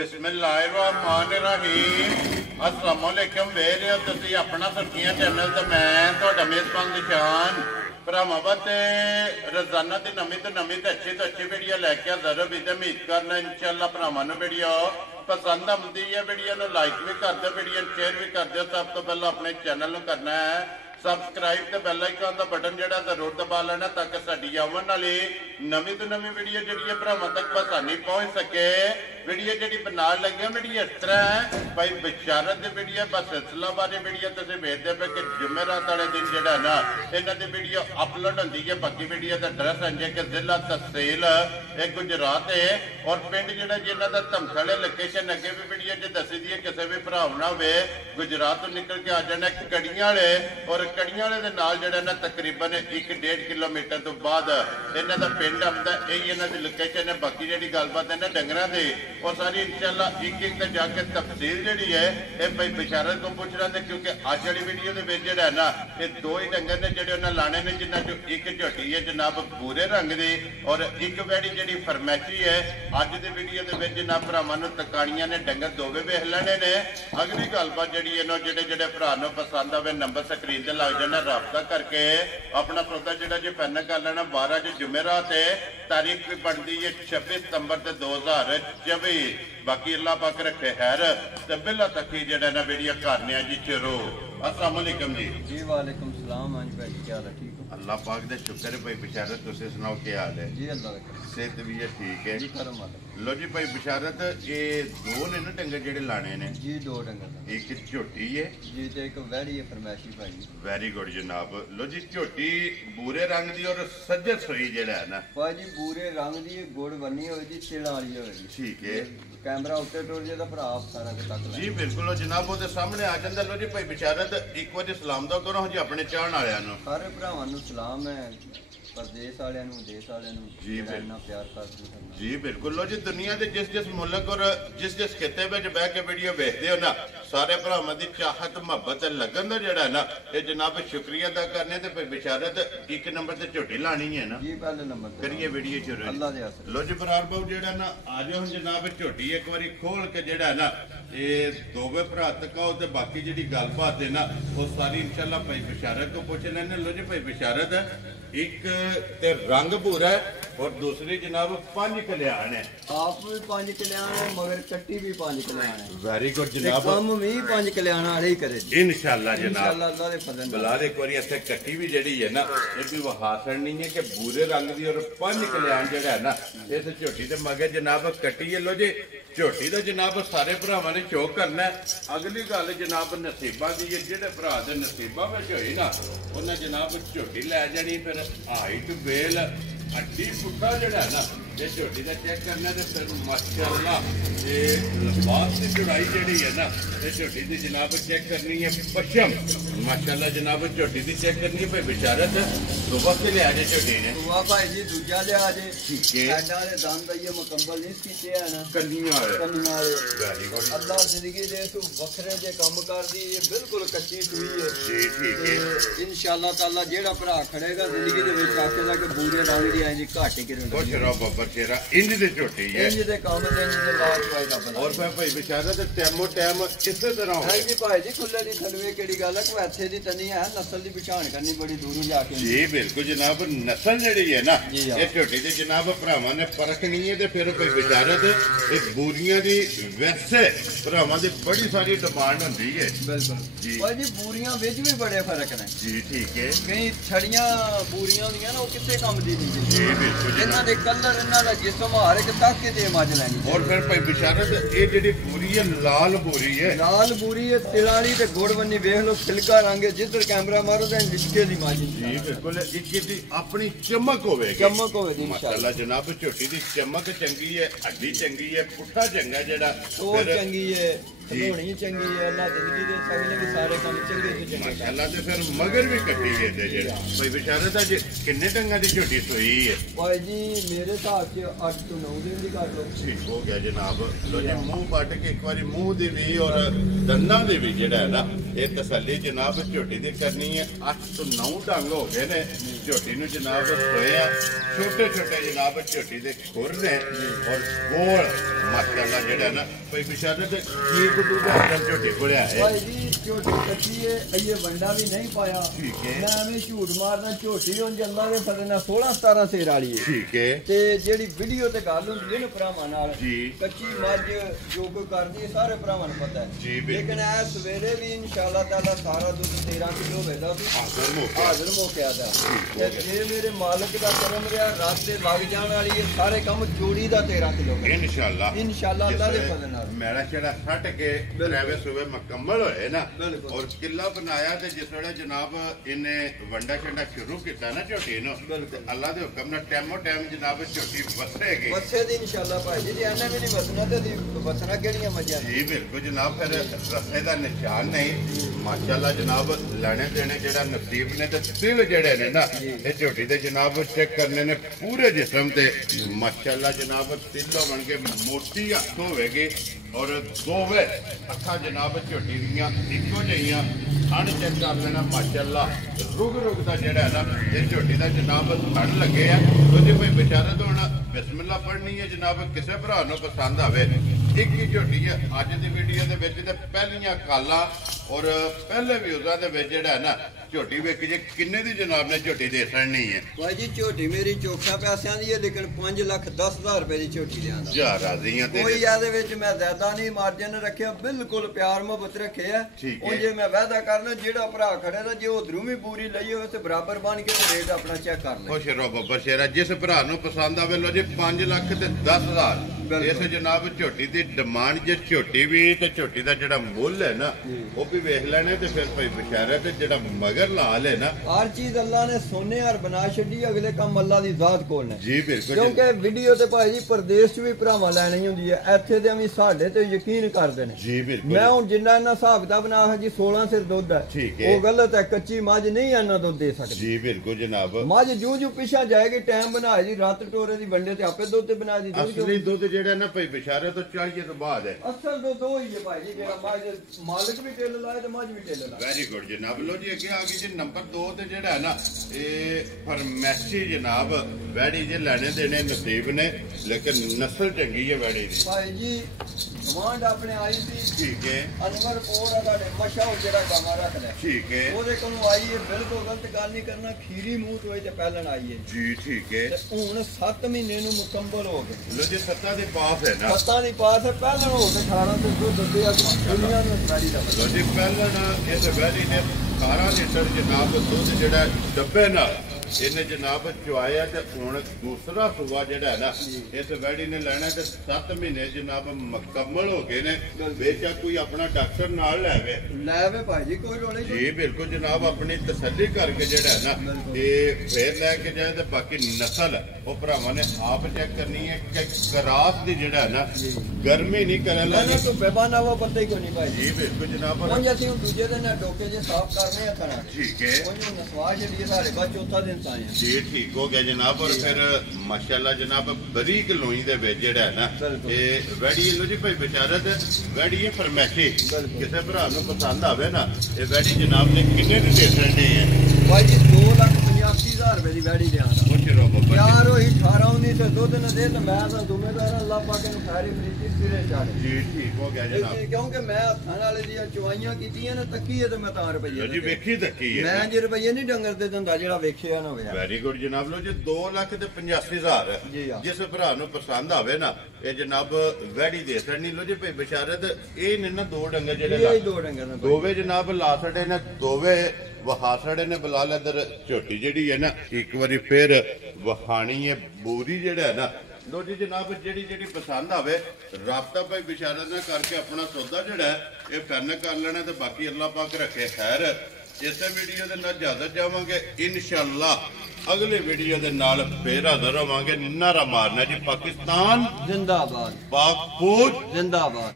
बिस्मिल्लाहिर्रहमानिर्रहीम। अस्सलाम वालेकुम। वेख रहे हो तुसीं अपना सुर्खियां चैनल ते मैं तुहाडा मेज़बान निशान भरावां वास्ते रोजाना की नवीं तो अच्छी वीडियो लैके हाज़र हो। उम्मीद करना इंशाअल्लाह भरावां नूं वीडियो पसंद आती है। वीडियो नूं लाइक भी कर दो, वीडियो शेयर भी कर दो। सब तो पहले अपने चैनल नूं करना है सबसक्राइब ते बेल आइकन का बटन जिहड़ा जरूर दबा लेना ताकि साडी आउण वाली नवीं तो नवीं वीडियो जिहड़ी भरावां तक आसानी पहुंच सके। वीडियो जिहड़ी बना लगे वीडियो इस तरह है भाई बिशारत की वीडियो बस सिलसिला बारे वीडियो तुसीं वेखदे पे कि जुमेरात वाले दिन जिहड़ा ना इन्हां दी वीडियो अपलोड होंदी है। बाकी वीडियो का एड्रैस है कि जिला तहसील गुजरात है और पिंड जिहड़ा जिन्हां दा धमखले लोकेशन अगे भी वीडियो च दसी दी है। किसी भी भरा ना होवे गुजरात तो निकल के आ जाना कड़ियां वाले और कड़ियां वाले दे नाल जिहड़ा ना तकरीबन 1-1.5 किलोमीटर तो बाद इन्हां दा पिंड आउंदा। यही इन्हां दी लोकेशन है। बाकी जिहड़ी गलबात है ना डंगरां दी और सारी इंशाअल्लाह एक ते जाके तफसील जिहड़ी है ये भाई बिशारत को पुछ रहे थे क्योंकि अज वाली वीडियो दे विच जिहड़ा है ना ये दो ही डंगर ने जिहड़े उन्हां लाने ने जिन्हां चों एक झोटी है जनाब भूरे रंग दी और एक वैड़ी जिहड़ी फरमैशी है। अज दी वीडियो दे विच जनाब भरावां नूं तकाणियां ने डंगर दोवे वेख लेने ने। अगली गलबात जिहड़ी है ना जिहड़े भरा नूं पसंद आवे नंबर स्क्रीन ते लग जाना राबता करके अपना सौदा जिहड़ा जे फाइनल कर लेना। 12 जो जुमेरात है तारीख भी बनती है 26 सितंबर 2024। बाकी अल्लाह पाक रखे खैर ते बिल्ला तक ही जेड़ा ना वीडियो करने जी शुरू। अस्सलाम वालेकुम जी। वालेकुम सलाम। हाँ जी भाई क्या हाल है? ठीक हो? अल्लाह पाक दे शुक्र है भाई बिशारत तुसीं सुनाओ क्या हाल है? जी अल्लाह का सेहत भी है ठीक है जी करम वाला। लो जी भाई बिशारत ये दो ने ना डंगर जेडे लाने ने जी दो डंगर एक झोटी है जी ते एक वैड़ी है फरमैशी भाई। वेरी गुड जनाब। लो जी झोटी बूरे रंग दी और सज्जर सोई जेड़ा है ना भाई जी बूरे रंग दी गुड़ बनी होई जी तिला वाली होगी। ठीक है कैमरा उत्ते टुर जे दा भरा आप सारा के तक जी बिल्कुल जनाब वो सामने आ जाता। लो जी भाई बिशारत एक बार सलाम दा करो जी अपने चाहण वालियां नूं। सारे भरावां नूं सलाम है परदेस वालियां नूं देश वालियां नूं जी इन्ना प्यार करदे हैं। जी बिल्कुल। लो जी दुनिया के जिस मुल्क और जिस खिते में बह के वीडियो देखते हो ना सारे भरावां दी चाहत मुहब्बत लगन दा जेड़ा ना ये जनाब शुक्रिया अदा करने ते फिर बिशारत एक नंबर ते झोटी लानी है ना जी पहले नंबर पे करिए वीडियो शुरू। अल्लाह दे हसर। लो जी बरार बाबू जेड़ा ना आ जाओ जनाब झोटी एक बारी खोल के जेड़ा ना ये दोवे भरा तकाओ ते बाकी जेड़ी गलबात है ना वो सारी इंशाल्लाह भाई बिशारत को पूछ लेने। लो जी भाई बिशारत एक ते रंग भूरा है और दूसरी जनाब 5 कल्याण है। आप भी 5 कल्याण है मगर कट्टी भी 5 कल्याण है। वेरी गुड जनाब। काम भी 5 कल्याण वाले ही करे इंशाल्लाह जनाब। इंशाल्लाह अल्लाह दे फजल बलार एक बार इतने कट्टी भी जड़ी है ना ये भी वहा नहीं है कि बूरे रंग की और 5 कल्याण जड़ा है ना इस झोटी के मगर जनाब कट्टी है। लो जी झोटी का जनाब सारे भरावां ने शौक करना है। अगली गल जनाब नसीबा की है जेडे भरा दे नसीबा में होई ना उन्हें जनाब झोटी लै जानी। फिर हाइट बेल हड्डी पुट्ठा जड़ा है ना ये झोटी का चेक करना तो फिर माशाअल्लाह ये लबास की चौड़ाई जड़ी है ना ये झोटी की जनाब चेक करनी है पश्चिम माशाअल्लाह जनाब झोटी की चेक करनी है भाई बिशारत सुबह के लिया जे झोटी ने वाह भाई जी दूजा लिया जे ठीक है साडा दे दंद ये मुकम्मल नहीं कीते है ना कन्नियां कन्नियां वाले वेरी गुड। अल्लाह जिंदगी दे तू वखरे जे काम कर दी ये बिल्कुल कच्ची सुई है जी ठीक है इंशाअल्लाह ताला जेड़ा भरा खड़ेगा जिंदगी दे विच आखेगा कि बूरे रंग दी आई जी घाट ही किरण खुश रहो बाबा तेरा इंज दे झोटी है इंज दे काम ते इंज दे लाज वायदा बना और भाई बिशारत टाइमो टाइम इस तरह हो हां जी भाई जी खुले दी थलवे केड़ी गल है कि इथे दी तनी है नस्ल दी पहचान करनी बड़ी दूरों जाके जी बिल्कुल जनाब नस्ल जड़ी है ना ये झोटी दी जनाब भरावां ने परखनी है ते फिर कोई बिशारत इस बूरियां दी वैसे भरावां दी बड़ी सारी डिमांड होंदी है। बिल्कुल जी भाई जी बूरियां विच भी बड़े फर्क ने जी ठीक है कई छड़ियां बूरियां होंदियां ना वो किथे काम दी नहीं जी बिल्कुल इन्हां दे कलर इन्हां दा जिस्म हर एक तक के मज लैनी और फिर भाई बिशारत ये जेडी बूरी है लाल बूरी है तिलाड़ी ते गुड़ बन्नी वेख लो सिल्का रंग है जिधर कैमरा मारो ते लिशके दी माजी जी बिल्कुल एक दी अपनी चमक होवेगी चमक होवेगी माशाअल्लाह जनाब झोटी दी चमक चंगी है हड्डी चंगी है पुट्ठा चंगा जेड़ा और चंगी है खलोणी चंगी है अल्लाह जिंदगी दे सगले भी सारे काम चंगे से चंगे माशाअल्लाह ते फिर मगर भी कट्टी गए थे जेड़ा भाई बिशारत अज किन्ने टंगा दी झोटी सोई है भाई जी मेरे हिसाब से 8 तो 9 दिन दी कर लो ठीक हो गया जनाब। लो जी मुंह पट के एक बार मुंह दी भी और दंदां दी भी जेड़ा है ना ये तसल्ली जनाब झोटी दी करनी है। 8 तो 9 ढंग हो गए ने ਝੋਟੀ ਨੂੰ ਜਨਾਬ ਸੋਇਆ ਛੋਟੇ ਛੋਟੇ ਜਨਾਬ ਝੋਟੀ ਦੇ ਖੁਰ ਨੇ ਔਰ ਗੋਲ ਮਾਸ਼ਾਅੱਲਾ ਜਿਹੜਾ ਨਾ ਕੋਈ ਬਿਸ਼ਾਰਤ ਤੇ ਕੀ ਕੁੱਦੂ ਦਾ ਅੰਦਰ ਝੋਟੀ ਕੋਲਿਆ ਹੈ ਭਾਈ ਜੀ ਝੋਟੀ ਕੱਚੀ ਹੈ ਇਹ ਵੰਡਾ ਵੀ ਨਹੀਂ ਪਾਇਆ ਠੀਕ ਹੈ ਮੈਂ ਐਵੇਂ ਝੂਠ ਮਾਰਨਾ ਝੋਟੀ ਹੁਣ ਅੱਲਾ ਦੇ ਫਜ਼ਲ ਨਾਲ 16-17 ਸੇਰ ਵਾਲੀ ਹੈ ਠੀਕ ਹੈ ਤੇ ਜਿਹੜੀ ਵੀਡੀਓ ਤੇ ਗੱਲ ਹੁੰਦੀ ਹੈ ਨਾ ਭਰਾਵਾਂ ਨਾਲ ਜੀ ਕੱਚੀ ਮੱਝ ਜੋ ਕੋਈ ਕਰਦੀ ਹੈ ਸਾਰੇ ਭਰਾਵਾਂ ਨੂੰ ਪਤਾ ਹੈ ਜੀ ਲੇਕਿਨ ਇਹ ਸਵੇਰੇ ਵੀ ਇਨਸ਼ਾਅੱਲਾ ਤਾਲਾ ਸਾਰਾ ਦੁੱਧ 13 ਕਿਲੋ ਵੇਦਾ ਹਾਜ਼ਰ ਮੌਕਿਆ ਦਾ ਤੇ ਜੇ ਮੇਰੇ ਮਾਲਕ ਦਾ ਕਰਮ ਰਿਹਾ ਰਾਤ ਦੇ ਲੱਗ ਜਾਣ ਵਾਲੀ ਹੈ ਸਾਰੇ ਕੰਮ ਜੋੜੀ ਦਾ 13 ਕਿਲੋ ਇਨਸ਼ਾਅੱਲਾ ਅੱਲਾ ਦੇ ਫਜ਼ਲ ਨਾਲ ਮੈਲਾ ਛੜਾ ਛੱਟ ਕੇ ਰੈਵੇ ਸੂਬੇ ਮੁਕੰਮਲ ਹੋਏ ਨਾ ਔਰ ਕਿਲਾ ਬਣਾਇਆ ਤੇ ਜਿਸ ਵੇਲੇ ਜਨਾਬ ਇਹਨੇ ਵੰਡਾ ਛੰਡਾ ਸ਼ੁਰੂ ਕੀਤਾ ਨਾ ਝੋਟੀ ਨੂੰ ਅੱਲਾ ਦੇ ਹੁਕਮ ਨਾਲ ਟਾਈਮੋ ਟਾਈਮ ਜਨਾਬ ਝੋਟੀ ਵਸੇਗੀ ਵਸੇ ਦੀ ਇਨਸ਼ਾਅੱਲਾ ਭਾਈ ਜੀ ਐਨਾ ਵੀ ਨਹੀਂ ਵਸਣਾ ਤੇ ਵਸਣਾ ਕਿਹੜੀਆਂ ਮੱਝਾਂ ਜੀ ਬਿਲਕੁਲ ਜਨਾਬ ਫਿਰ ਰਸੇ ਦਾ ਨਿਸ਼ਾਨ ਨਹੀਂ ਮਾਸ਼ਾਅੱਲਾ ਜਨਾਬ ਲੈਣੇ ਦੇਣੇ ਜਿਹੜਾ ਨਸੀਬ ਨੇ ਤੇ ਦਿਲ ਜਿਹੜੇ ਨੇ ਨਾ ਇਹ ਝੋਟੀ ਦੇ ਜਨਾਬ ਚੈੱਕ ਕਰਨੇ ਨੇ ਪੂਰੇ ਜਿਸਮ ਤੇ ਮਾਸ਼ਾਅੱਲਾ ਜਨਾਬ ਦਿਲੋਂ ਬਣ ਕੇ ਮੋਟੀ ਅੱਖ ਹੋਵੇਗੀ ਔਰ ਦੋਵੇਂ ਅੱਖਾਂ ਜਨਾਬ ਝੋਟੀ ਦੀਆਂ ਇੱਕੋ ਜਿਹੀਆਂ ਥਣ ਚੈੱਕ ਕਰ ਲੈਣਾ ਮਾਸ਼ਾਅੱਲਾ ਰੁਗ ਦਾ ਜਿਹੜਾ ਨਾ ਇਹ ਝੋਟੀ ਦਾ ਜਨਾਬ ਥਣ ਲੱਗੇ ਆ ਉਹਦੇ ਕੋਈ ਬਿਸ਼ਾਰਤ ਹੋਣਾ ਬਿਸਮਿਲ੍ਲਾ ਪੜ੍ਹਨੀ ਹੈ ਜਨਾਬ ਕਿਸੇ ਭਰਾ ਨੂੰ ਪਸੰਦ ਆਵੇ ਇੱਕ ਹੀ ਝੋਟੀ ਹੈ ਅੱਜ ਦੀ ਵੀਡੀਓ ਦੇ ਵਿੱਚ ਤੇ ਪਹਿਲੀਆਂ ਕਾਲਾਂ ਔਰ ਪਹਿਲੇ ਵਿਊਜ਼ਾਂ ਦੇ ਵਿੱਚ ਜਿਹੜਾ ਨਾ ਝੋਟੀ ਵੇਖ ਜੇ ਕਿੰਨੇ ਦੀ ਜਨਾਬ ਨੇ ਝੋਟੀ ਦੇ ਸੜਨੀ ਹੈ ਭਾਈ ਜੀ ਝੋਟੀ ਮੇਰੀ ਚੋਖਾ ਪੈਸਿਆਂ ਦੀ ਹੈ ਲੇਕਿਨ 5,10,000 ਰੁਪਏ ਦੀ ਝੋਟੀ ਲਿਆਂਦਾ ਜਾ ਰਾਜ਼ੀਆਂ ਤੇ ਕੋਈ ਇਹਦੇ ਵਿੱਚ ਮੈਂ ਜ਼ਿਆਦਾ ਨਹੀਂ ਮਾਰਜਨ ਰੱਖਿਆ ਬਿਲਕੁਲ ਪਿਆਰ ਮੁਹੱਬਤ ਰੱਖਿਆ ਉਹ ਜੇ ਮੈਂ ਵਾਅਦਾ ਕਰਨਾ ਜਿਹੜਾ ਭਰਾ ਖੜੇ ਦਾ ਜੇ ਉਧਰੋਂ ਵੀ ਪੂਰੀ ਲਈ ਹੋਵੇ ਤੇ ਬਰਾਬਰ ਬਣ ਕੇ ਰੇਟ ਆਪਣਾ ਚੈੱਕ ਕਰ ਲੈ ਖੁਸ਼ ਰਹੋ ਬੱਬਰ ਸ਼ੇਰਾ ਜਿਸ ਭਰਾ ਨੂੰ ਪਸੰਦ ਆਵੇ ਲੋ ਜੀ 5,10,000 ਇਸ ਜਨਾਬ ਝੋਟੀ ਦੀ ਡਿਮਾਂਡ ਜੇ ਝੋਟੀ ਵੀ ਤੇ ਝੋਟੀ ਦਾ ਜਿਹੜਾ ਮੁੱਲ ਹੈ ਨਾ ਉਹ ਵੀ ਵੇਖ ਲੈਣੇ ਤੇ ਫਿਰ ਭਾਈ ਬਿਸ਼ਾਰਾ ਤੇ ਜਿਹੜਾ ਮਗਰ ਲਾ ਲੈ ਨਾ ਹਰ ਚੀਜ਼ ਅੱਲਾ ਨੇ ਸੋਨੇ ਹਰ ਬਣਾ ਛੱਡੀ ਅਗਲੇ ਕੰਮ ਅੱਲਾ ਦੀ ਜ਼ਾਤ ਕੋਲ ਨੇ ਜੀ ਬਿਲਕੁਲ ਕਿਉਂਕਿ ਵੀਡੀਓ ਤੇ ਭਾਈ ਜੀ ਪ੍ਰਦੇਸ਼ 'ਚ ਵੀ ਭਰਾਵਾਂ ਲੈਣੀ ਹੁੰਦੀ ਹੈ ਇੱਥੇ ਤੇ ਵੀ ਸਾਡੇ ਤੇ ਯਕੀਨ ਕਰਦੇ ਨੇ ਜੀ ਬਿਲਕੁਲ ਮੈਂ ਹੁਣ ਜਿੰਨਾ ਇਹਨਾਂ ਹਿਸਾਬ ਦਾ ਬਣਾ ਜੀ 16 ਸਿਰ ਦੁੱਧ ਹੈ ਉਹ ਗਲਤ ਹੈ ਕੱਚੀ ਮੱਝ ਨਹੀਂ ਇਹਨਾਂ ਦੁੱਧ ਦੇ ਸਕਦੀ ਜੀ ਬਿਲਕੁਲ ਜਨਾਬ ਮੱਝ ਜੂ ਪਿਛਾ ਜਾਏਗੀ ਟਾਈਮ ਬਣਾਏ ਜੀ ਰਾਤ ਟੋਰੇ ਦੀ ਵੰਡੇ ਤੇ ਆਪੇ ਦੁੱਧ ਬਣਾ ਦੀ ਅਸਲੀ ਦੁੱਧ ਜਿਹੜਾ ਨਾ ਭਾਈ ਬਿਸ਼ਾਰੇ ਤੋਂ 40 ਤੋਂ ਬਾਅਦ ਹੈ ਅਸਲ ਦੁੱਧ ਉਹ ਹੀ ਹੈ ਭਾਈ ਜੀ ਜਿਹੜਾ ਮੱਝ ਮਾਲਕ ਵੀ ਟੇਲ ਲਾਏ ਤੇ ਮੱਝ ਵੀ ਟੇਲ ਲਾਏ ਵੈਰੀ ਗੁੱਡ ਜਨਾਬ ਲੋ ਜੀ ਅੱਗੇ ਆ ਗਈ ਜੀ ਨੰਬਰ 2 ਤੇ ਜਿਹੜਾ ਹੈ ਨਾ ਇਹ ਫਰਮੈਸੀ ਜਨਾਬ ਵੈੜੀ ਜੇ ਲੈਣੇ ਦੇਣੇ ਨਸੀਬ ਨੇ ਲੇਕਿਨ ਨਸਲ ਚੰਗੀ ਹੈ ਵੈੜੀ ਦੀ ਭਾਈ ਜੀ ਕਮਾਂਡ ਆਪਣੇ ਆਈ ਸੀ ਠੀਕ ਹੈ ਅਨਵਰ ਕੋਰ ਆ ਤੁਹਾਡੇ ਮਸ਼ਾ ਜਿਹੜਾ ਗਾਵਾਂ ਰੱਖ ਲੈ ਠੀਕ ਹੈ ਉਹਦੇ ਕੋਲੋਂ ਆਈ ਹੈ ਬਿਲਕੁਲ ਗਲਤ ਗੱਲ ਨਹੀਂ ਕਰਨਾ ਖੀਰੀ ਮੂੰਹ ਤੋਂ ਤੇ ਪਹਿਲਣ ਆਈ ਹੈ ਜੀ ਠੀਕ ਹੈ ਤੇ ਹੁਣ 7 ਮਹੀਨੇ ਨੂੰ ਮੁਕੰਮਲ ਹੋ ਗਏ ਲੋ ਜੀ 7 ਦੇ ਪਾਸ ਹੈ ਨਾ 7 ਦੀ ਪਾਸ ਹੈ ਪਹਿਲਣ ਹੋ ਕੇ 18 ਤੇ ਦੁੱਧ ਦੇ ਆ ਦੁਨੀਆ ਨੂੰ ਸਾਰੀ ਦਾ ਲੋ ਜੀ ਪਹਿਲਣ ਇਸ ਵੈੜੀ ਨੇ 18 ਲੀਟਰ ਜਨਾਬ ਦੁੱਧ ਜਿਹੜਾ ਡੱਬੇ ਨਾਲ ਇਹਨੇ ਜਨਾਬ ਚੁਆਇਆ ਤੇ ਹੁਣ ਦੂਸਰਾ ਸੂਆ ਜਿਹੜਾ ਨਾ ਇਸ ਵੈੜੀ ਨੇ ਲੈਣਾ ਤੇ 7 ਮਹੀਨੇ ਜਨਾਬ ਮੁਕੰਮਲ ਹੋ ਗਏ ਨੇ ਬੇਸ਼ੱਕ ਕੋਈ ਆਪਣਾ ਡਾਕਟਰ ਨਾਲ ਲੈਵੇ ਭਾਈ ਜੀ ਕੋਈ ਰੋਲੇ ਜੀ ਬਿਲਕੁਲ ਜਨਾਬ ਆਪਣੀ ਤਸੱਲੀ ਕਰਕੇ ਜਿਹੜਾ ਨਾ ਇਹ ਫੇਰ ਲੈ ਕੇ ਜਾਏ ਤੇ ਬਾਕੀ ਨਸਲ ਉਹ ਭਰਾਵਾਂ ਨੇ ਆਪ ਚੈੱਕ ਕਰਨੀ ਹੈ ਕਿ ਕਰਾਸ ਦੀ ਜਿਹੜਾ ਨਾ ਗਰਮੀ ਨਹੀਂ ਕਰਨ ਲੱਗੀ ਤੂੰ ਬੇਬਾਨਾ ਉਹ ਪਤਾ ਹੀ ਕੋਈ ਨਹੀਂ ਭਾਈ ਜੀ ਬਿਲਕੁਲ ਜਨਾਬ ਹੁਣ ਅਸੀਂ ਦੂਜੇ ਦਿਨ ਡੋਕੇ ਜੇ ਸਾਫ਼ ਕਰਨੇ ਆ ਕਰਾਂ ਠੀਕ ਹੈ ਉਹ ਨਸਵਾ ਜਿਹੜੀ ਸਾਡੇ ਬਾਅਦ ਚੌਥਾ ਦਿਨ ਜੀ ਠੀਕ ਹੋ ਗਿਆ ਜਨਾਬ ਔਰ ਫਿਰ ਮਾਸ਼ਾਅੱਲਾ ਜਨਾਬ ਬਰੀਕ ਲੋਈ ਦੇ ਵਿੱਚ ਜਿਹੜਾ ਹੈ ਨਾ ਇਹ ਵੈੜੀ ਲੋ ਜੀ ਭਾਈ ਬਿਸ਼ਾਰਤ ਵੈੜੀ ਹੈ ਫਰਮੈਸ਼ੀ ਕਿਸੇ ਭਰਾ ਨੂੰ ਪਸੰਦ ਆਵੇ ਨਾ ਇਹ ਵੈੜੀ ਜਨਾਬ ਨੇ ਕਿੰਨੇ ਦੀ ਦੇ ਸਕਦੀ ਹੈ ਭਾਈ ਜੀ 2,85,000 ਰੁਪਏ ਦੀ ਵੈੜੀ ਲਿਆਂਦਾ ਖੁਸ਼ ਰਹੋ ਬੱਬਾ ਯਾਰ ਉਹੀ 18-19 ਤੇ ਦੁੱਧ ਨੇ ਦੇ ਤੇ ਮੈਂ ਤਾਂ ਜ਼ਿੰਮੇਦਾਰ ਅੱਲਾਹ ਪਾਕ ਨੂੰ ਸਾਰੀ ਫਰੀਦੀ ਸਿਰੇ ਚੜ੍ਹ ਜੀ ਠੀਕ ਹੋ ਗਿਆ ਜਨਾਬ ਕਿਉਂਕਿ ਮੈਂ ਹੱਥਾਂ ਵਾਲੇ ਦੀਆਂ ਚਵਾਈਆਂ ਕੀਤੀਆਂ ਨੇ ਤੱਕੀ ਹੈ ਤੇ ਮੈਂ ਤਾਂ ਰੁਪਏ ਜੀ ਵੇਖੀ ਤੱਕੀ ਹੈ ਮੈਂ ਜੇ ਰੁਪਏ ਨਹੀਂ ਡੰਗਰ ਦੇ ਦਿੰਦਾ ਜਿਹੜਾ ਵੇਖਿਆ ਨਾ ਹੋਇਆ ਵੈਰੀ ਗੁੱਡ ਜਨਾਬ ਲੋ ਜੀ 2,85,000 ਜਿਸ ਭਰਾ ਨੂੰ ਪਸੰਦ ਆਵੇ ਨਾ ਇਹ ਜਨਾਬ ਵੈੜੀ ਦੇ ਸਕਣੀ ਲੋ ਜੀ ਭਾਈ ਬਿਸ਼ਾਰਤ ਇਹ ਨੇ ਨਾ ਦੋ ਡੰਗਰ ਜਿਹੜੇ ਦੋ ਡੰਗਰ ਦੋਵੇਂ ਜਨਾਬ ਲਾ ਛੜੇ ਨੇ ਦੋਵੇਂ ਵਹਾਸੜੇ ਨੇ ਬਲਾਲ ਇਧਰ ਝੋਟੀ ਜਿਹੜੀ ਹੈ ਨਾ ਇੱਕ ਵਾਰੀ ਫੇਰ ਵਹਾਣੀ ਹੈ ਬੂਰੀ ਜਿਹੜਾ ਹੈ ਨਾ ਲੋ ਜੀ ਜਨਾਬ ਜਿਹੜੀ ਪਸੰਦ ਆਵੇ ਰਾਬਤਾ ਭਾਈ ਬਿਸ਼ਾਰਤ ਨਾਲ ਕਰਕੇ ਆਪਣਾ ਸੌਦਾ ਜਿਹੜਾ ਇਹ ਫੈਨ ਕਰ ਲੈਣਾ ਤੇ ਬਾਕੀ ਅੱਲਾਹ ਪਾਕ ਰੱਖੇ ਖੈਰ ਇਸੇ ਵੀਡੀਓ ਦੇ ਨਾਲ ਇਜਾਜ਼ਤ ਜਾਵਾਂਗੇ ਇਨਸ਼ਾਅੱਲਾ ਅਗਲੇ ਵੀਡੀਓ ਦੇ ਨਾਲ ਫੇਰ ਹਾਜ਼ਰ ਹੋਵਾਂਗੇ ਨਾਰਾ ਮਾਰਨਾ ਜੀ ਪਾਕਿਸਤਾਨ ਜ਼ਿੰਦਾਬਾਦ ਪਾਕ ਫੌਜ ਜ਼ਿੰਦਾਬਾਦ